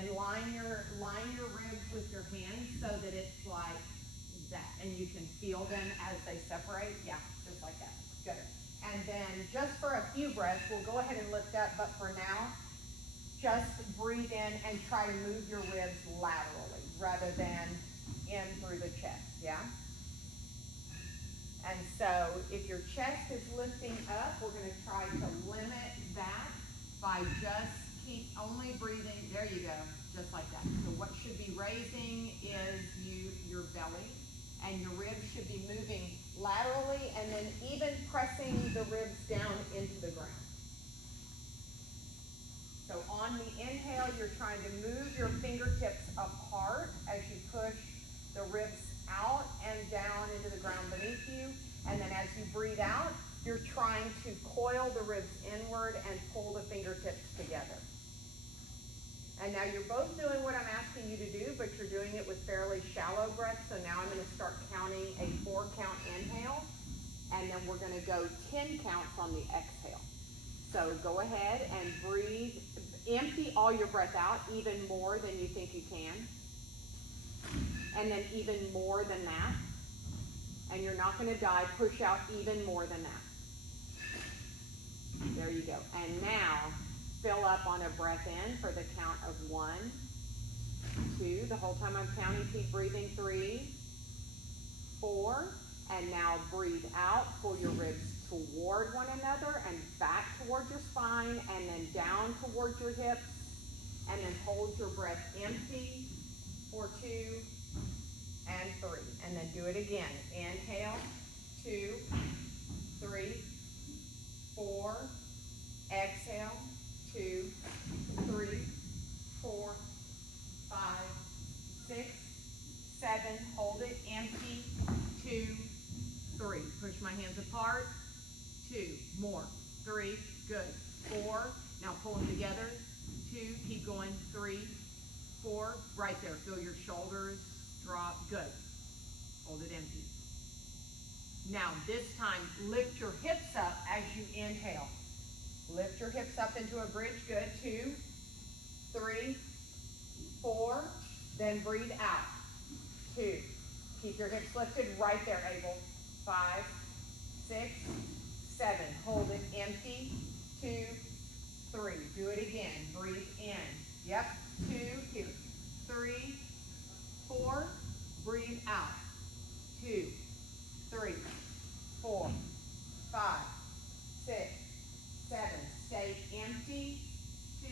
then line your ribs with your hands so that it's like that, and you can feel them as they separate. Yeah, just like that. Good. And then just for a few breaths, we'll go ahead and lift up, but for now, just breathe in and try to move your ribs laterally rather than in through the chest, yeah? And so if your chest is lifting up, we're going to try to limit that by just keep only breathing. There you go, just like that. So what should be raising is your belly, and your ribs should be moving laterally and then even pressing the ribs down into the ground. So on the inhale, you're trying to move your fingertips apart as you push the ribs out and down into the ground beneath you. And then as you breathe out, you're trying to coil the ribs inward and pull the fingertips together. And now you're both doing what I'm asking you to do, but you're doing it with fairly shallow breaths. So now I'm going to start counting a 4-count inhale, and then we're going to go 10 counts on the exhale. So go ahead and breathe. Empty all your breath out, even more than you think you can. And then even more than that. And you're not going to die. Push out even more than that. There you go. And now, fill up on a breath in for the count of 1, 2. The whole time I'm counting, keep breathing. 3, 4. And now breathe out. Pull your ribs toward one another and back towards your spine, and then down towards your hips, and then hold your breath empty for 2 and 3, and then do it again. Inhale, 2, 3, 4, exhale, 2, 3, 4, 5, 6, 7, hold it empty, 2, 3, push my hands apart, 2, more, 3, good, 4, now pull them together, 2, keep going, 3, 4, right there, feel your shoulders drop, good, hold it empty. Now this time, lift your hips up as you inhale. Lift your hips up into a bridge, good, 2, 3, 4, then breathe out, 2, keep your hips lifted right there, Abel, 5, 6, 7, hold it empty, 2, 3, do it again, breathe in, yep, 2, here, 3, 4, breathe out, 2, 3, 4, 5, 6, 7, stay empty, 2,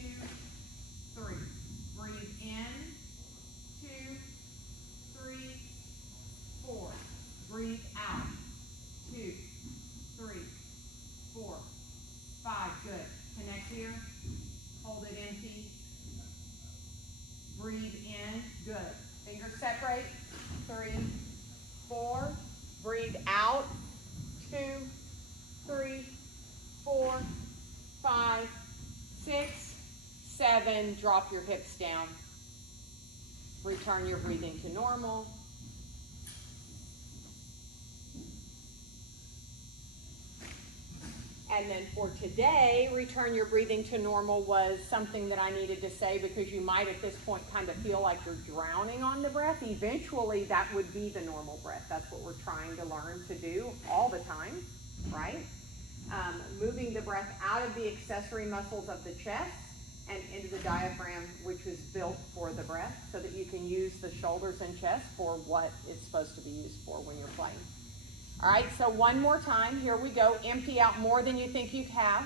3, breathe in, 2, 3, 4, breathe out, 2, 3, 4, 5, good, connect here, hold it empty, breathe in, good, fingers separate, 3, 4, breathe out, 2, 3, 4, 5, 6, 7, drop your hips down, return your breathing to normal. And then for today, return your breathing to normal was something that I needed to say because you might at this point kind of feel like you're drowning on the breath. Eventually, that would be the normal breath. That's what we're trying to learn to do all the time, right? Moving the breath out of the accessory muscles of the chest and into the diaphragm, which was built for the breath, so that you can use the shoulders and chest for what it's supposed to be used for when you're playing. All right, so one more time. Here we go. Empty out more than you think you have.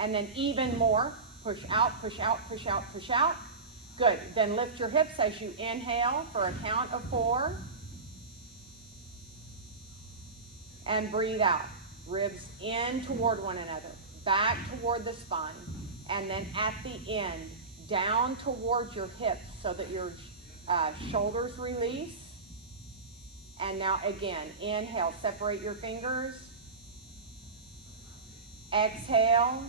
And then even more. Push out, push out, push out, push out. Good. Then lift your hips as you inhale for a count of 4. And breathe out. Ribs in toward one another. Back toward the spine. And then at the end, down towards your hips so that your shoulders release. And now again, inhale, separate your fingers. Exhale.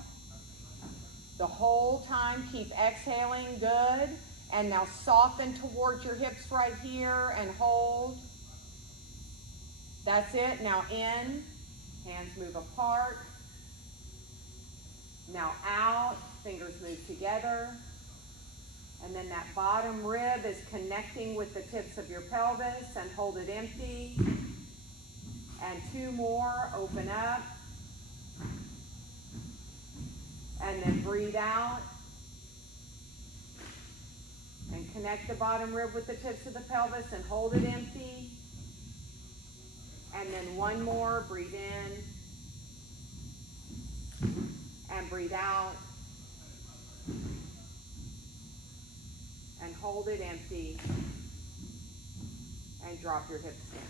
The whole time, keep exhaling, good. And now soften towards your hips right here and hold. That's it, now in, hands move apart. Now out, fingers move together. And then that bottom rib is connecting with the tips of your pelvis, and hold it empty. And 2 more, open up. And then breathe out. And connect the bottom rib with the tips of the pelvis and hold it empty. And then 1 more, breathe in. And breathe out. And hold it empty. And drop your hips down.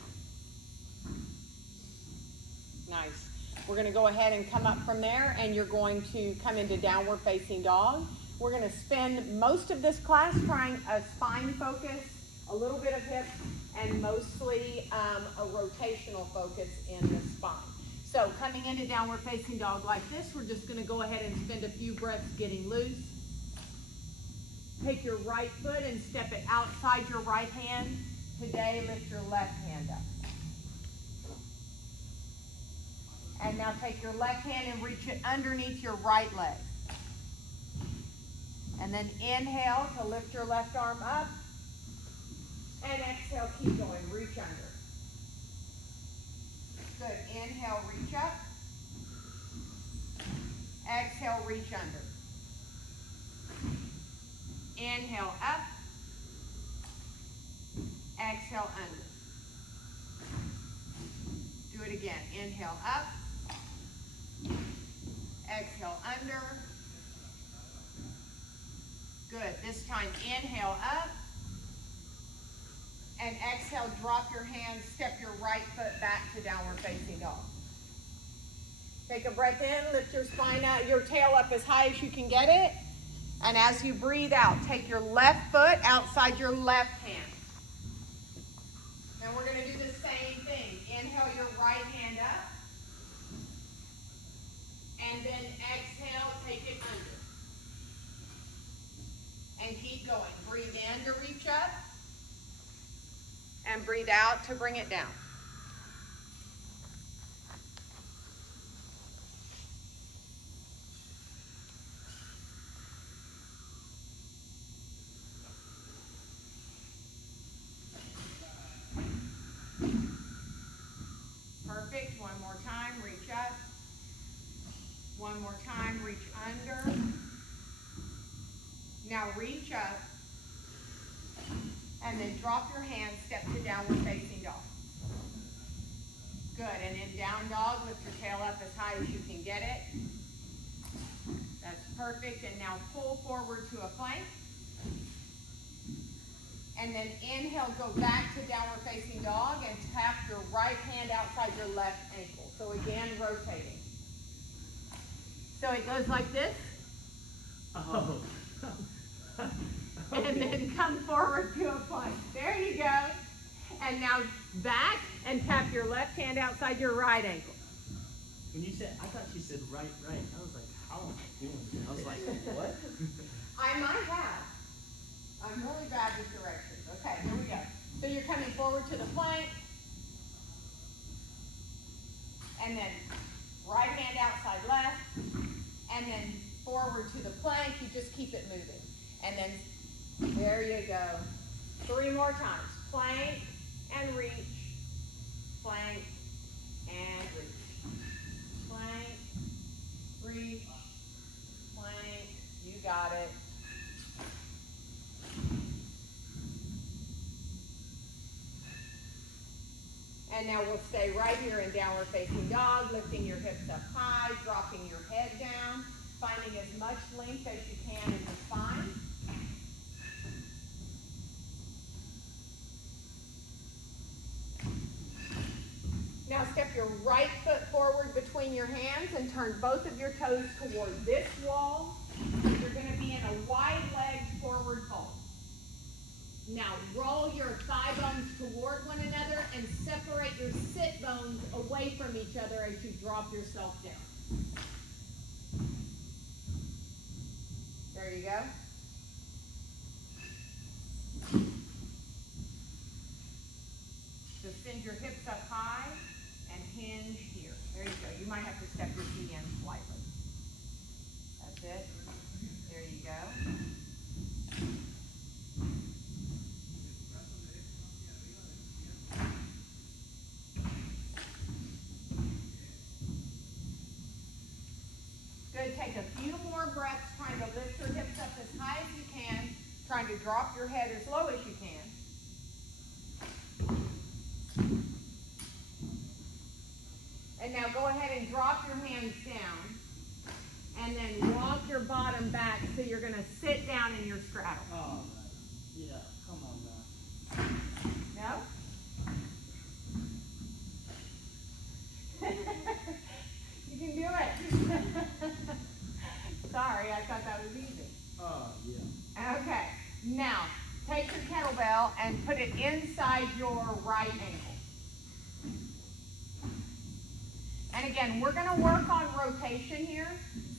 Nice. We're going to go ahead and come up from there, and you're going to come into downward facing dog. We're going to spend most of this class trying a spine focus, a little bit of hips, and mostly a rotational focus in the spine. So coming into downward facing dog like this, we're just going to go ahead and spend a few breaths getting loose. Take your right foot and step it outside your right hand. Today, lift your left hand up. And now take your left hand and reach it underneath your right leg. And then inhale to lift your left arm up. And exhale, keep going, reach under. Good, inhale, reach up. Exhale, reach under. Inhale, up. Exhale, under. Do it again, inhale, up. Exhale, under. Good. This time, inhale up. And exhale, drop your hands, step your right foot back to downward facing dog. Take a breath in, lift your spine out, your tail up as high as you can get it. And as you breathe out, take your left foot outside your left hand. And we're going to do the same thing. Inhale your right hand up. And then exhale, take it under. And keep going. Breathe in to reach up. And breathe out to bring it down. Perfect. One more time. Reach up. One more time. Reach under. Now reach up. And then drop your hands, step to downward facing dog. Good, and in down dog, lift your tail up as high as you can get it. That's perfect, and now pull forward to a plank. And then inhale, go back to downward facing dog and tap your right hand outside your left ankle. So again, rotating. So it goes like this. Oh. And then come forward to a plank. There you go. And now back and tap your left hand outside your right ankle. When you said, I thought you said right. I was like, how am I doing this? I was like, what? I might have. I'm really bad with directions. Okay, here we go. So you're coming forward to the plank. And then right hand outside left. And then forward to the plank. You just keep it moving. And then there you go. 3 more times. Plank and reach. Plank and reach. Plank, reach, plank. You got it. And now we'll stay right here in downward facing dog, lifting your hips up high, dropping your head down, finding as much length as you can in the spine. Now step your right foot forward between your hands and turn both of your toes toward this wall. You're going to be in a wide leg forward fold. Now roll your thigh bones toward one another and separate your sit bones away from each other as you drop yourself down. There you go. So send your hips up high and hinge here. There you go. You might have to step your feet in slightly. That's it. There you go. Good, take a few more breaths, trying to lift your hips up as high as you can, trying to drop your head as low as you can. And now go ahead and drop your hands down, and then walk your bottom back so you're going to sit down in your straddle. Oh, yeah, come on now. No? You can do it. Sorry, I thought that was easy. Oh, yeah. Okay, now take your kettlebell and put it inside your right ankle. And again, we're going to work on rotation here.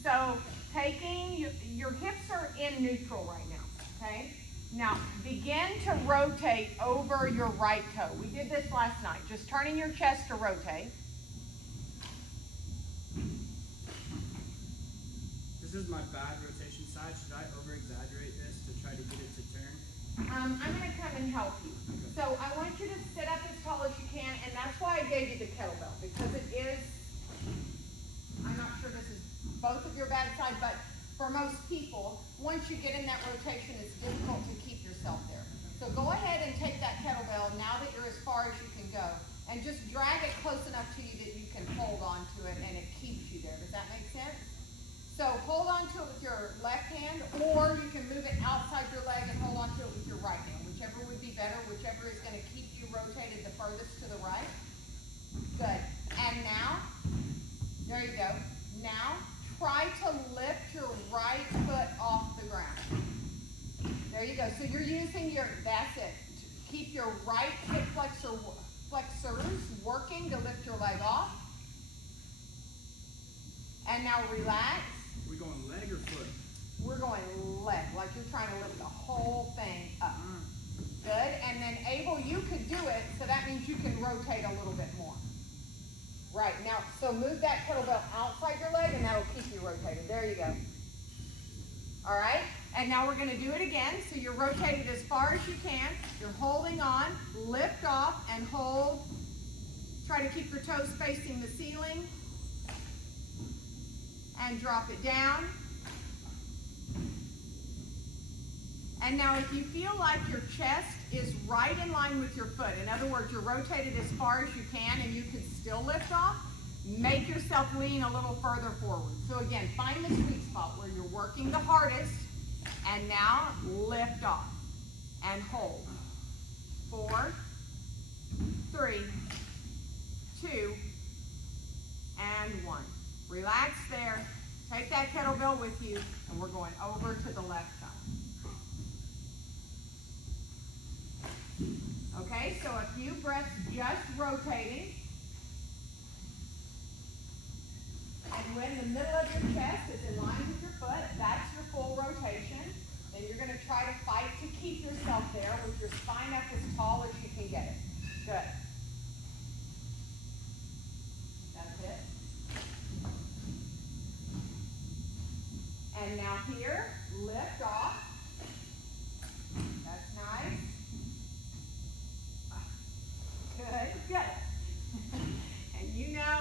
So taking, your hips are in neutral right now, okay? Now begin to rotate over your right toe. We did this last night, just turning your chest to rotate. This is my bad rotation side. Should I over-exaggerate this to try to get it to turn? I'm going to come and help you. Okay. So I want you to sit up as tall as you can, and that's why I gave you the kettlebell, because it is, I'm not sure this is both of your bad side, but for most people, once you get in that rotation, it's difficult to keep yourself there. So go ahead and take that kettlebell now that you're as far as you can go, and just drag it close enough to you that you can hold on to it and it keeps you there. Does that make sense? So hold on to it with your left hand, or you can move it outside your leg and hold on to it with your right hand. Whichever would be better, whichever is going to keep you rotated the furthest to the right. Good. And now, there you go. Now, try to lift your right foot off the ground. There you go. So you're using your, that's it. Keep your right hip flexors working to lift your leg off. And now relax. We're going leg or foot? We're going leg, like you're trying to lift the whole thing up. Good. And then Abel, you could do it, so that means you can rotate a little bit more. Right, now, so move that kettlebell outside your leg, and that'll keep you rotated. There you go. All right, and now we're going to do it again. So you're rotated as far as you can. You're holding on, lift off, and hold. Try to keep your toes facing the ceiling. And drop it down. And now if you feel like your chest is right in line with your foot, in other words, you're rotated as far as you can and you can still lift off, make yourself lean a little further forward. So again, find the sweet spot where you're working the hardest, and now lift off and hold. 4, 3, 2, and 1. Relax there. Take that kettlebell with you, and we're going over to the left side. Okay, so a few breaths just rotating. And when the middle of your chest is in line with your foot, that's your full rotation. Then you're going to try to fight to keep yourself there with your spine up as tall as you can get it. Good. That's it. And now here, lift off. That's nice. Good, good. And you know,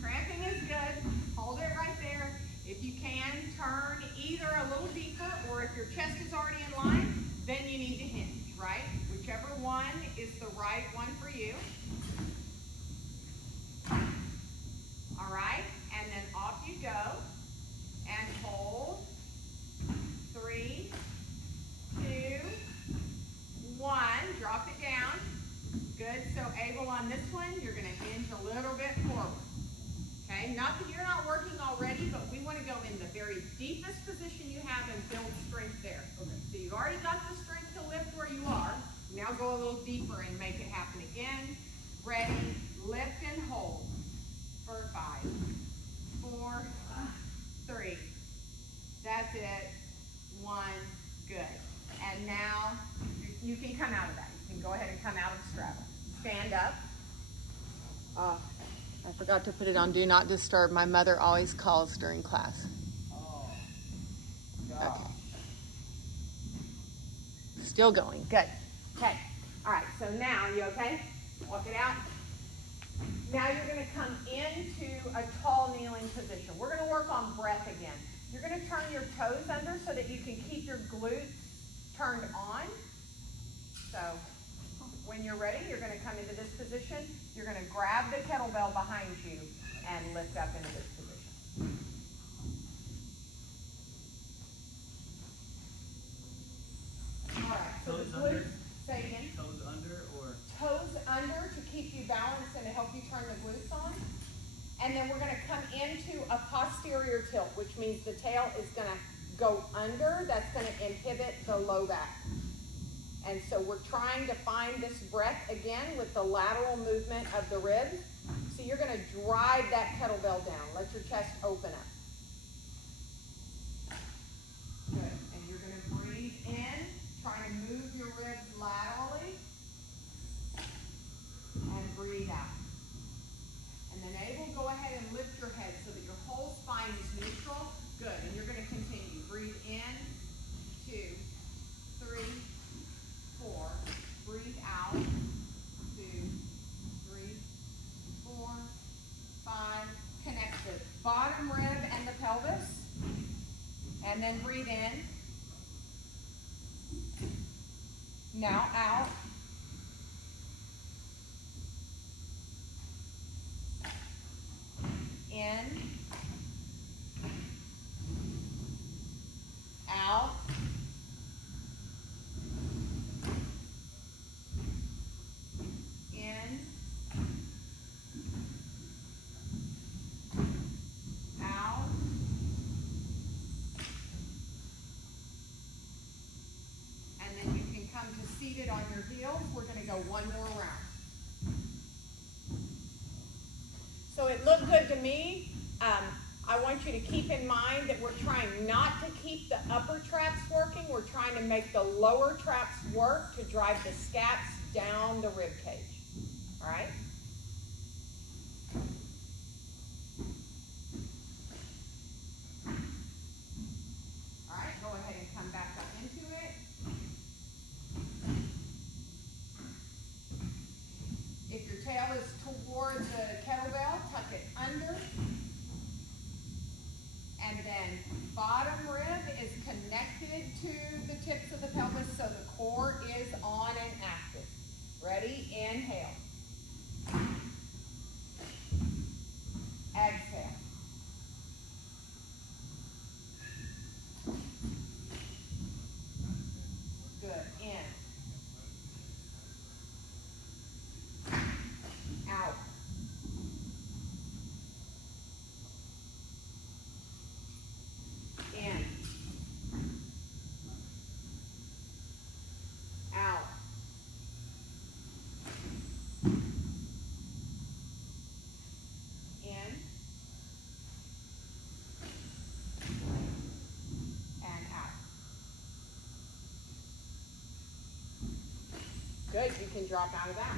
cramping is good. Hold it right there. If you can, turn either a little deeper, or if your chest is already in line, then you need to hinge, right? Whichever one is the right one for you. All right, and then off you go. And hold. 3, 2, 1. Drop it down. Good. So Abel, on this one, you're going to hinge a little bit forward. Okay? Not that you're not working already, but we want to go in the very deepest position you have and build strength there. Okay. So you've already got the strength to lift where you are. Now go a little deeper and make it happen again. Ready. Lift and hold. For 5, 4, 3. That's it. 1. Good. And now you can come out of that. You can go ahead and come out of the straddle. Stand up. I forgot to put it on Do Not Disturb. My mother always calls during class. Oh, gosh. Okay. Still going. Good. Okay. All right. So now, you okay? Walk it out. Now you're going to come into a tall kneeling position. We're going to work on breath again. your toes under so that you can keep your glutes turned on. So when you're ready, you're going to come into this position. You're going to grab the kettlebell behind you and lift up into this position. All right, so the glutes, say again. Toes under or? Toes under to keep you balanced and to help you turn the glutes on. And then we're going to come into a posterior tilt, which means the tail is going to go under. That's going to inhibit the low back. And so we're trying to find this breath again with the lateral movement of the ribs. So you're going to drive that kettlebell down. Let your chest open up. Good. And you're going to breathe in, trying to move your ribs laterally. And breathe out. And then Abel, go ahead and lift your head so that your whole spine is neutral. Good. And you're going to continue. Breathe in, 2, 3, 4. Breathe out. 2, 3, 4, 5. Connect the bottom rib and the pelvis. And then breathe in. Now out. In. Out. In. Out. And then you can come to seated on your heels. We're going to go one more round. So it looked good to me. I want you to keep in mind that we're trying not to keep the upper traps working. We're trying to make the lower traps work to drive the scaps down the rib cage. All right? All right, go ahead and come back up into it. If your tail is toward the kettlebell, tuck it under. And then bottom rib is connected to the tips of the pelvis, so the core is on and active. Ready? Inhale. Exhale. Good. In. Out. In. Out. In. And out. Good, you can drop out of that.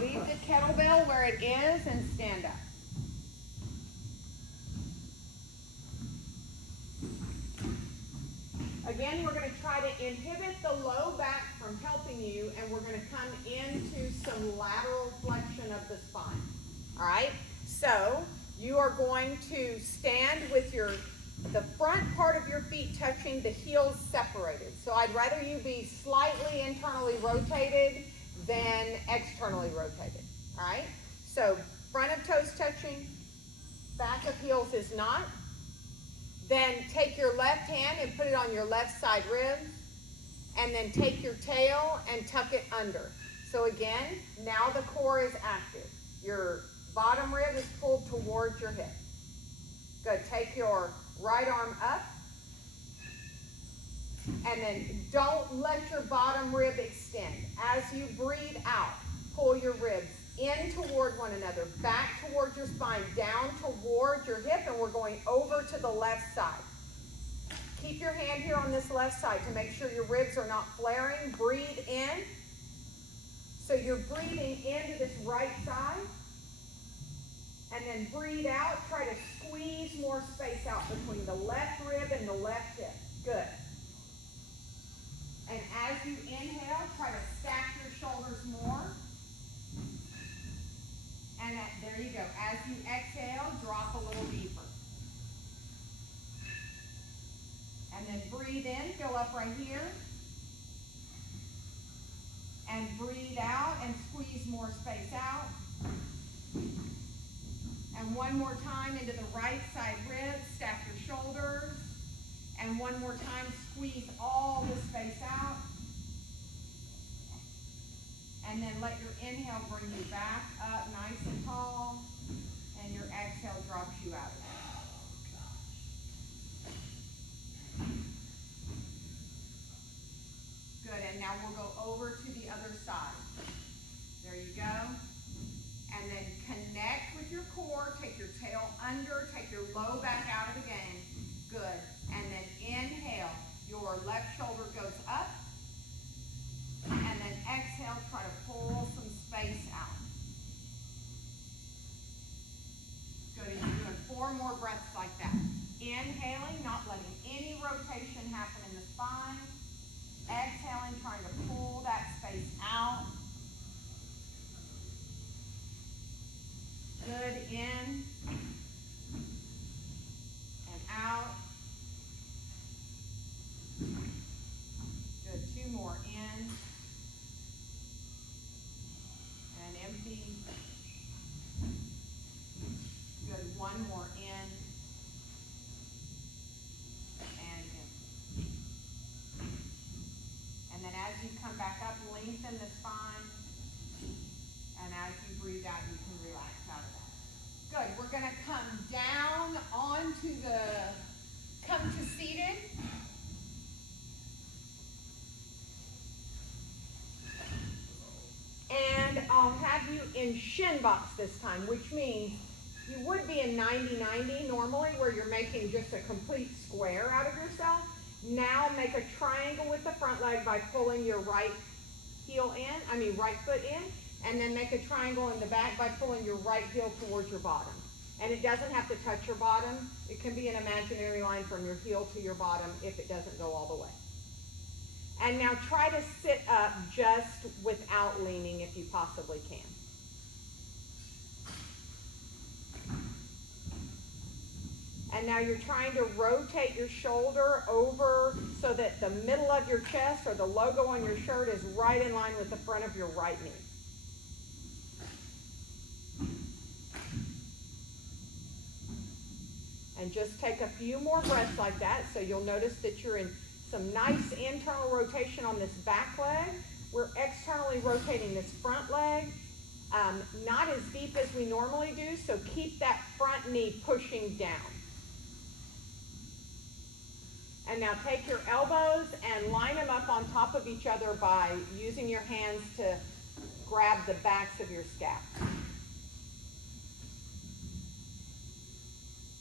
Leave the kettlebell where it is and stand up. Again, we're going to try to inhibit the low back from helping you, and we're going to come into some lateral flexion of the spine. All right? So you are going to stand with the front part of your feet touching, the heels separated. So I'd rather you be slightly internally rotated than externally rotated. All right? So front of toes touching, back of heels is not. Then take your left hand and put it on your left side ribs. And then take your tail and tuck it under. So again, now the core is active. Your bottom rib is pulled towards your hip. Good. Take your right arm up. And then don't let your bottom rib extend. As you breathe out, pull your ribs in toward one another, back towards your spine, down toward your hip, and we're going over to the left side. Keep your hand here on this left side to make sure your ribs are not flaring. Breathe in. So you're breathing into this right side. And then breathe out. Try to squeeze more space out between the left rib and the left hip. Good. And as you inhale, try to stack your shoulders more. And there you go. As you exhale, drop a little deeper. And then breathe in, go up right here. And breathe out and squeeze more space out. And one more time into the right side ribs, stack your shoulders. And one more time, squeeze all the space out. And then let your inhale bring you back up nice and tall. And your exhale drops you out of there. Good, and now we'll go over to the other side. There you go. And then connect with your core, take your tail under, take your low back out of the game. Good, and then inhale, your left shoulder goes up, and then exhale, try to pull some space out. Good, and you're doing 4 more breaths like that. Inhaling, not letting any rotation happen in the spine. Exhaling, trying to pull that space out. Good, in and out. Good, 2 more, in and empty. Good, 1 more, in and empty. And then as you come back up, lengthen the spine. And as you breathe out, you can relax out of that. Good. We're going to come down onto come to seated. And I'll have you in shin box this time, which means you would be in 90-90 normally, where you're making just a complete square out of yourself. Now make a triangle with the front leg by pulling your right foot in, and then make a triangle in the back by pulling your right heel towards your bottom. And it doesn't have to touch your bottom. It can be an imaginary line from your heel to your bottom if it doesn't go all the way. And now try to sit up just without leaning if you possibly can. And now you're trying to rotate your shoulder over so that the middle of your chest or the logo on your shirt is right in line with the front of your right knee. And just take a few more breaths like that, so you'll notice that you're in some nice internal rotation on this back leg. We're externally rotating this front leg, not as deep as we normally do, so keep that front knee pushing down. And now take your elbows and line them up on top of each other by using your hands to grab the backs of your scap.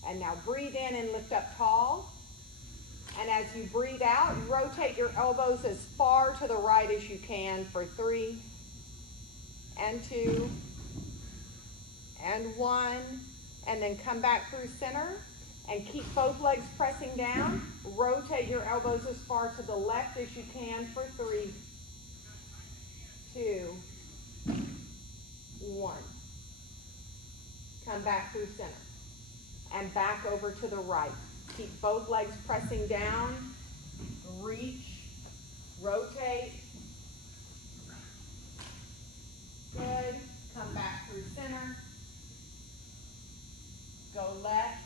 And now breathe in and lift up tall. And as you breathe out, rotate your elbows as far to the right as you can for 3 and 2 and 1. And then come back through center and keep both legs pressing down. Rotate your elbows as far to the left as you can for 3, 2, 1. Come back through center. And back over to the right. Keep both legs pressing down. Reach. Rotate. Good. Come back through center. Go left.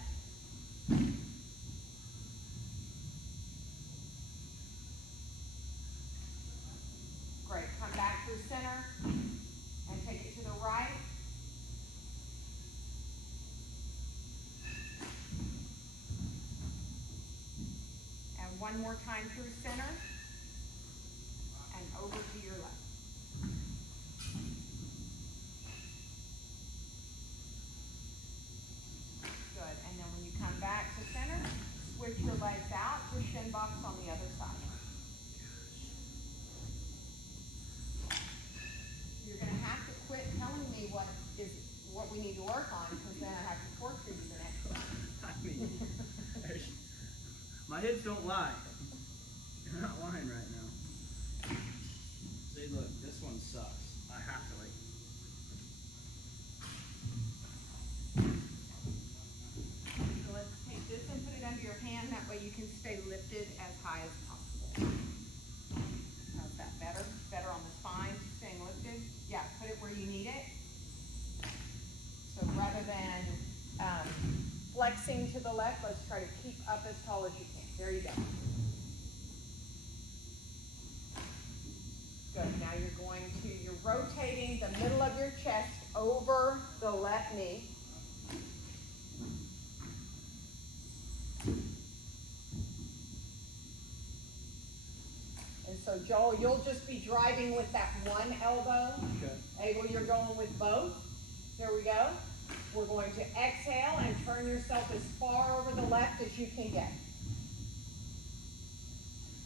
Great. Come back through center. And take it to the right. One more time through center and over to your left. Good. And then when you come back to center, switch your legs out to shin box on the other side. You're going to have to quit telling me what we need to work on, because then I have to torture you the next time. I mean, my hips don't lie. You're not lying right now. See, look, this one sucks. I have to flexing to the left. Let's try to keep up as tall as you can. There you go. Good. Now you're rotating the middle of your chest over the left knee. And so Joel, you'll just be driving with that one elbow. Okay. Abel, you're going with both. There we go. We're going to exhale and turn yourself as far over the left as you can get.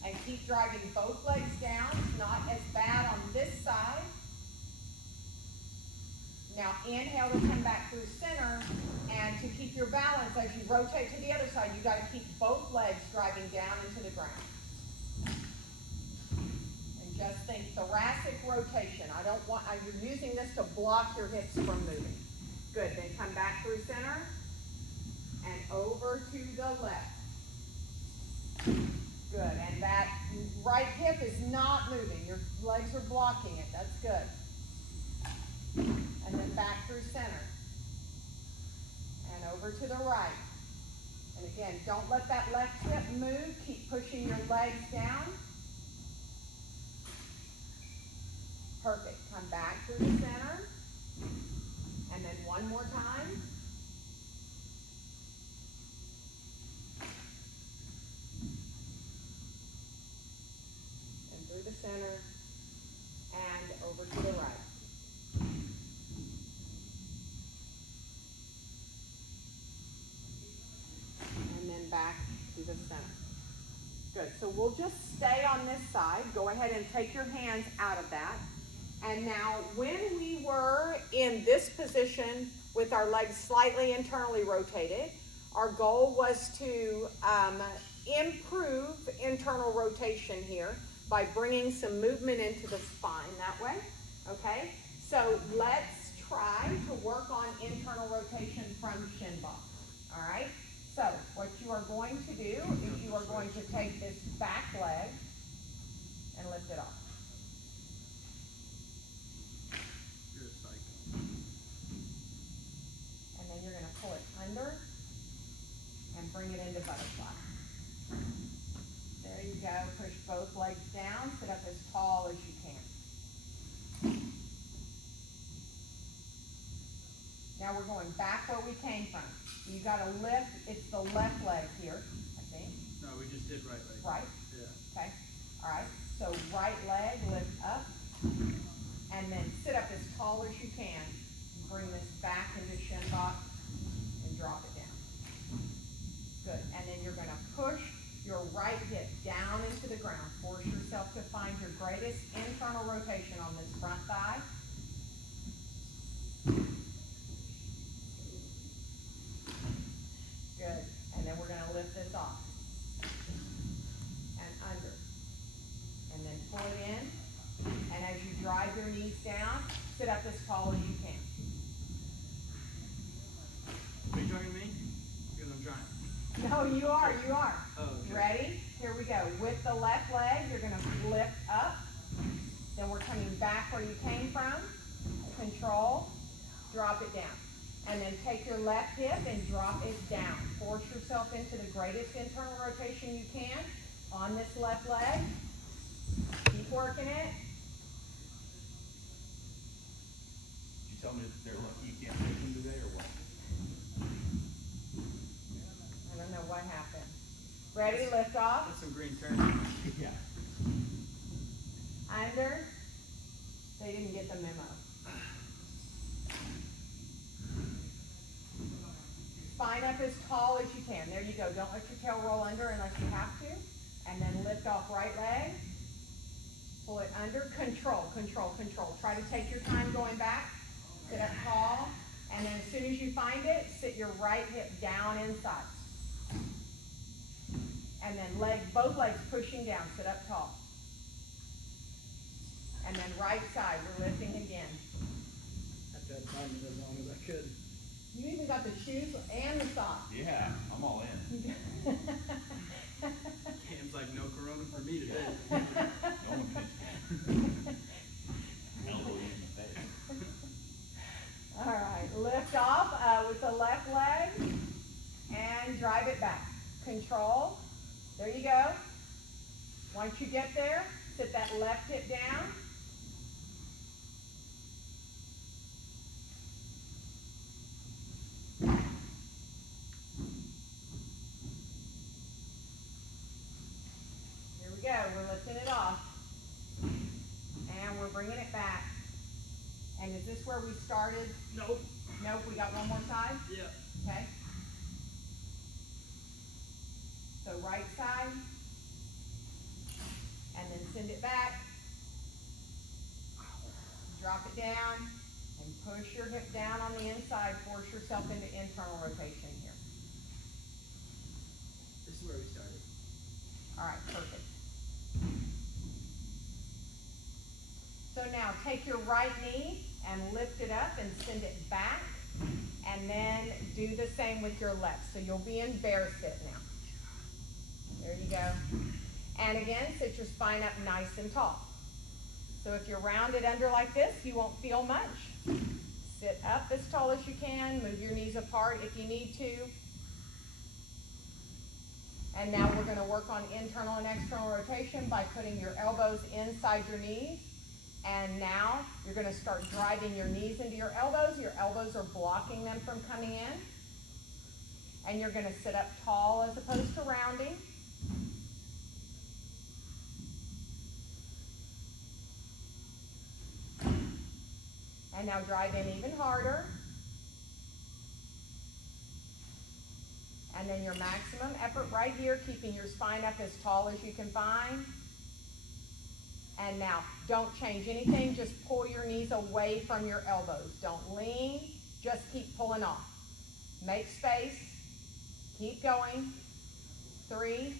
And keep driving both legs down. It's not as bad on this side. Now inhale to come back through center, and to keep your balance as you rotate to the other side, you got to keep both legs driving down into the ground. And just think thoracic rotation. You're using this to block your hips from moving. Good, then come back through center and over to the left. Good, and that right hip is not moving. Your legs are blocking it. That's good. And then back through center. And over to the right. And again, don't let that left hip move. Keep pushing your legs down. Perfect. Come back through the center. And then one more time. And through the center. And over to the right. And then back to the center. Good. So we'll just stay on this side. Go ahead and take your hands out of that. And now when we were in this position with our legs slightly internally rotated, our goal was to improve internal rotation here by bringing some movement into the spine that way. Okay? So let's try to work on internal rotation from shin box. All right? So what you are going to do is you are going to take this back leg and lift it off. And then you're going to pull it under and bring it into butterfly. There you go. Push both legs down. Sit up as tall as you can. Now we're going back where we came from. You got to lift. It's the left leg here, I think. No, we just did right leg. Right? Yeah. Okay. All right. So right leg, lift up. And then sit up as tall as you can. Bring this back into shin box and drop it down. Good. And then you're going to push your right hip down into the ground. Force yourself to find your greatest internal rotation on this front thigh. Good. And then we're going to lift this off. And under. And then pull it in. And as you drive your knees down, sit up as tall as you can. Are you joining me? Because I'm trying. No, you are. Oh, okay. Ready? Here we go. With the left leg, you're going to lift up. Then we're coming back where you came from. Control. Drop it down. And then take your left hip and drop it down. Force yourself into the greatest internal rotation you can on this left leg. Keep working it. Did you tell me that they're lucky you can't take them today or what? I don't know what happened. Ready? Lift off. That's some green turn. Yeah. Under. They didn't get the memo. Spine up as tall as you can. There you go. Don't let your tail roll under unless you have to. And then lift off right leg. Pull it under. Control, control, control. Try to take your time going back. Sit up tall. And then as soon as you find it, sit your right hip down inside. And then both legs pushing down. Sit up tall. And then right side, we're lifting again. I had to time it as long as I could. You even got the shoes and the socks. Yeah, I'm all in. Cam's like, no corona for me today. No one can. Elbow you in the face. All right, lift off with the left leg and drive it back. Control. There you go. Once you get there, sit that left hip down. Here we go. We're lifting it off. And we're bringing it back. And is this where we started? Nope. Nope, we got one more side? Yeah. Okay. So right side. And then send it back. Drop it down. And push your hip down on the inside. Force yourself into internal rotation here. This is where we started. All right, perfect. So now take your right knee and lift it up and send it back. And then do the same with your left. So you'll be in bear sit now. There you go. And again, sit your spine up nice and tall. So if you're rounded under like this, you won't feel much. Sit up as tall as you can. Move your knees apart if you need to. And now we're going to work on internal and external rotation by putting your elbows inside your knees. And now you're going to start driving your knees into your elbows. Your elbows are blocking them from coming in. And you're going to sit up tall as opposed to rounding. And now drive in even harder. And then your maximum effort right here, keeping your spine up as tall as you can find. And now, don't change anything, just pull your knees away from your elbows. Don't lean, just keep pulling off. Make space, keep going. 3,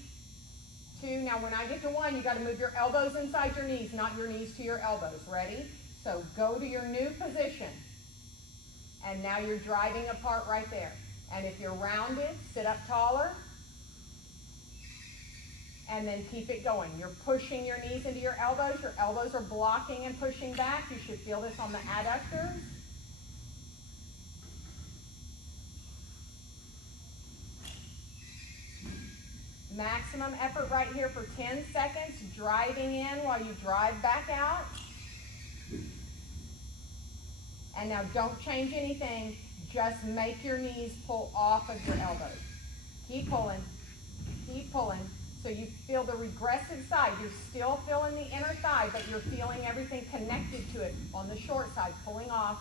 2, now when I get to 1, you gotta move your elbows inside your knees, not your knees to your elbows. Ready? So go to your new position. And now you're driving apart right there. And if you're rounded, sit up taller. And then keep it going. You're pushing your knees into your elbows. Your elbows are blocking and pushing back. You should feel this on the adductors. Maximum effort right here for 10 seconds. Driving in while you drive back out. And now don't change anything. Just make your knees pull off of your elbows. Keep pulling. Keep pulling. So you feel the regressive side. You're still feeling the inner thigh, but you're feeling everything connected to it on the short side, pulling off.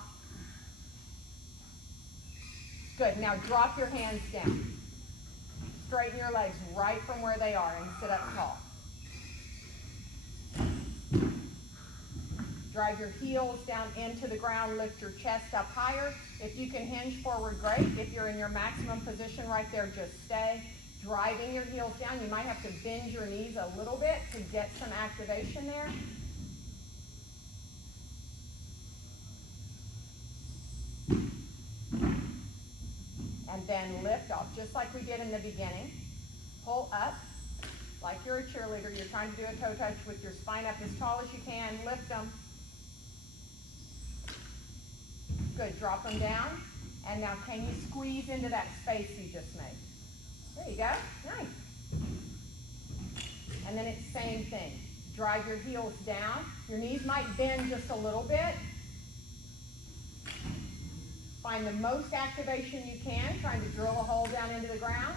Good. Now drop your hands down. Straighten your legs right from where they are and sit up tall. Drive your heels down into the ground. Lift your chest up higher. If you can hinge forward, great. If you're in your maximum position right there, just stay. Driving your heels down. You might have to bend your knees a little bit to get some activation there. And then lift off, just like we did in the beginning. Pull up, like you're a cheerleader. You're trying to do a toe touch with your spine up as tall as you can. Lift them. Good, drop them down. And now can you squeeze into that space you just made? There you go, nice. And then it's same thing. Drive your heels down. Your knees might bend just a little bit. Find the most activation you can, trying to drill a hole down into the ground.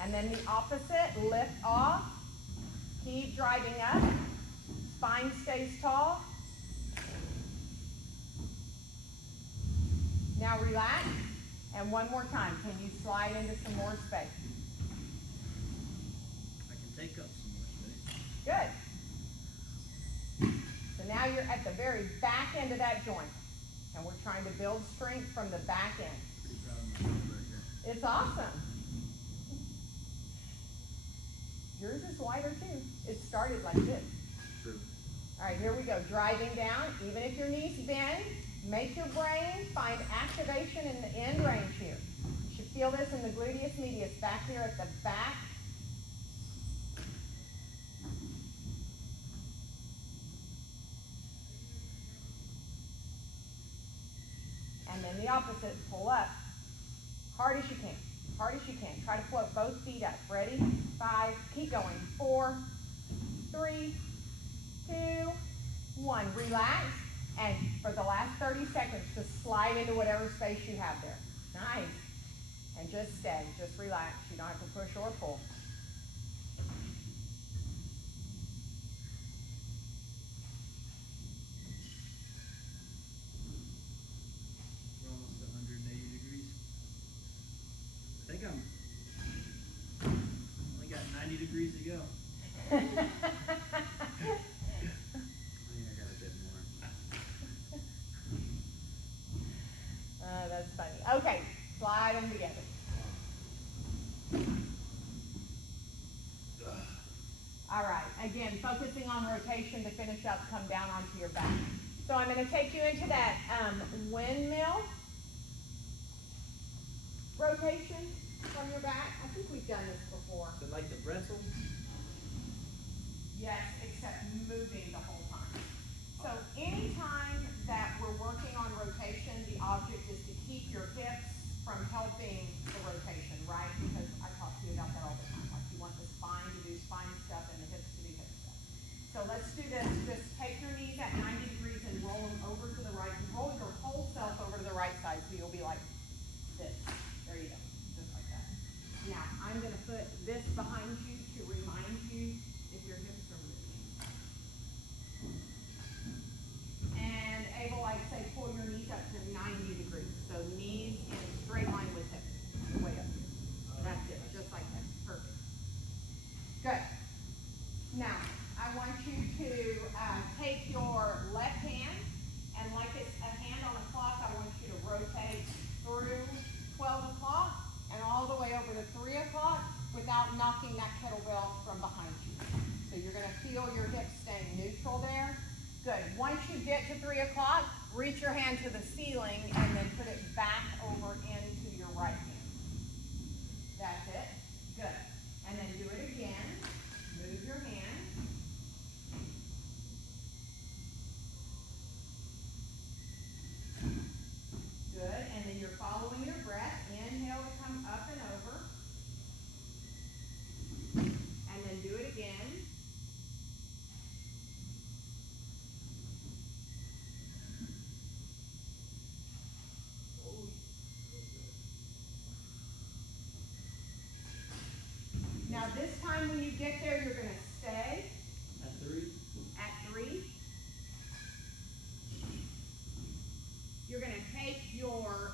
And then the opposite, lift off. Keep driving up. Spine stays tall. Now relax, and one more time. Can you slide into some more space? I can take up some more space. Good. So now you're at the very back end of that joint, and we're trying to build strength from the back end. Pretty proud of myself right here. It's awesome. Yours is wider too. It started like this. True. All right, here we go. Driving down, even if your knees bend, make your brain find activation in the end range here. You should feel this in the gluteus medius, back here at the back. then the opposite, pull up. Hard as you can. Hard as you can. Try to float both feet up. Ready? 5. Keep going. 4, 3, 2, 1. Relax. And for the last 30 seconds, just slide into whatever space you have there. Nice. And just stay. Just relax. You don't have to push or pull. We're almost 180 degrees. I think I'm only got 90 degrees to go. I think I got a bit more. That's funny. Okay, slide them together. All right, again, focusing on rotation to finish up, come down onto your back. So I'm going to take you into that windmill rotation from your back. I think we've done this before. So like the pretzel? Yes, except moving the whole time. So anytime that we're working on rotation, the object is to keep your hips from helping the rotation, right? Because I talk to you about that all the time. Like you want the spine to do spine stuff and the hips to do hip stuff. So let's do this. Just take your knees at 90 degrees and roll them over to the right. And roll your whole self over to the right side so you'll be like this. There you go. Just like that. Now, I'm going to put this behind you to remind you if your hips are moving. And Abel, I'd say pull your knees up to 90 degrees. So knees in a straight line with hips. Way up here. That's it. Just like that. Perfect. Good. Now, I want you to take your left hand, and like it's a hand on a clock, I want you to rotate through 12 o'clock and all the way over to 3 o'clock without knocking that kettlebell from behind you. So you're going to feel your hips staying neutral there. Good. Once you get to 3 o'clock, reach your hand to the ceiling and then put it back over into your right hand. That's it. Good. And then do it again. Move your hand. Good. And then you're following your breath. Inhale to come up and over. And then do it again. Now this time when you get there, you're going to stay At 3? at 3. You're going to take your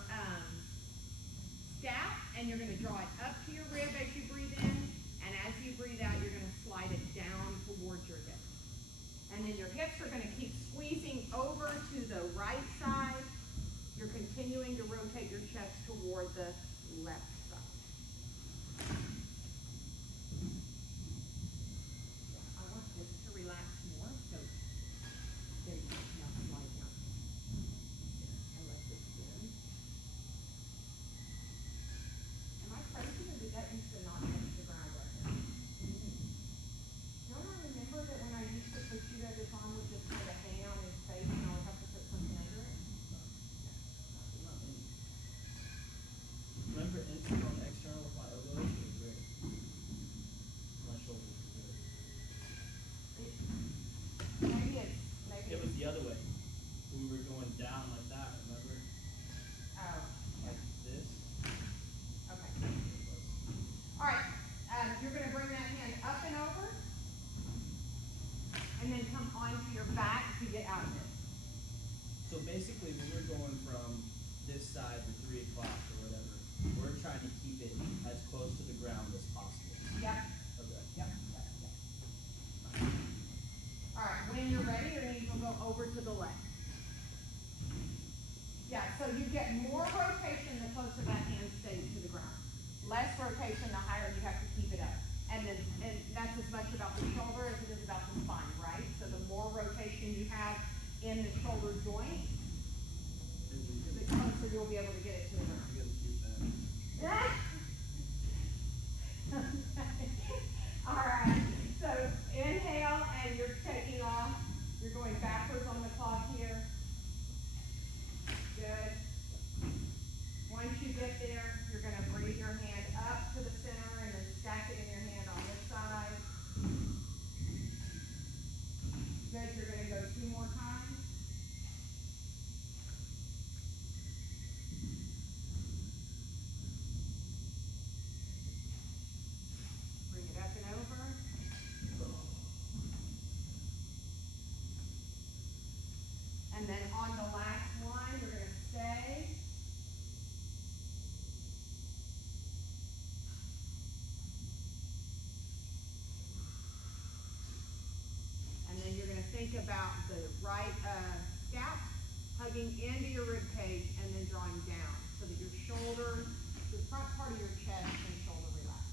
scalp and you're going to draw it up to your rib as you breathe in. And as you breathe out, you're going to slide it down towards your hip. And then your hips are going to keep squeezing over to the right side. You're continuing to rotate your chest toward the left side. I want this to relax more, so there you go. Now slide down. And let this in. Am I crazy or did that used to not touch the ground right there? Don't I remember that when I used to put you guys on would just kind of hang out in space and I would have to put something under it? Remember internal and external with my elbows? It was great. My shoulders were good. Maybe it's, It was the other way. We were going down like that, remember? oh, Like this. okay. It was. All right, you're going to bring that hand up and over, and then come onto your back to get out of it. So basically, when we're going from this side to 3 o'clock or whatever, we're trying to keep it as close to the ground as possible. Yep, Okay. yep, yep, yep. All right, when you're ready, your knees will go over to the left. Yeah, so you get more rotation the closer that hand stays to the ground. Less rotation, the higher you have to keep it up. And that's as much about the shoulder as it is about the spine, right? So the more rotation you have in the shoulder joint, the closer you'll be able to get it to the ground. You gotta keep that. All right, so inhale and you're taking off. You're going backwards on the clock here. Good. And then on the last one, we're gonna stay. And then you're gonna think about the right scap hugging into your rib cage and then drawing down so that your shoulders, the front part of your chest and shoulder relax.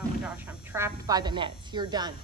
Oh my gosh, I'm trapped by the nets. You're done.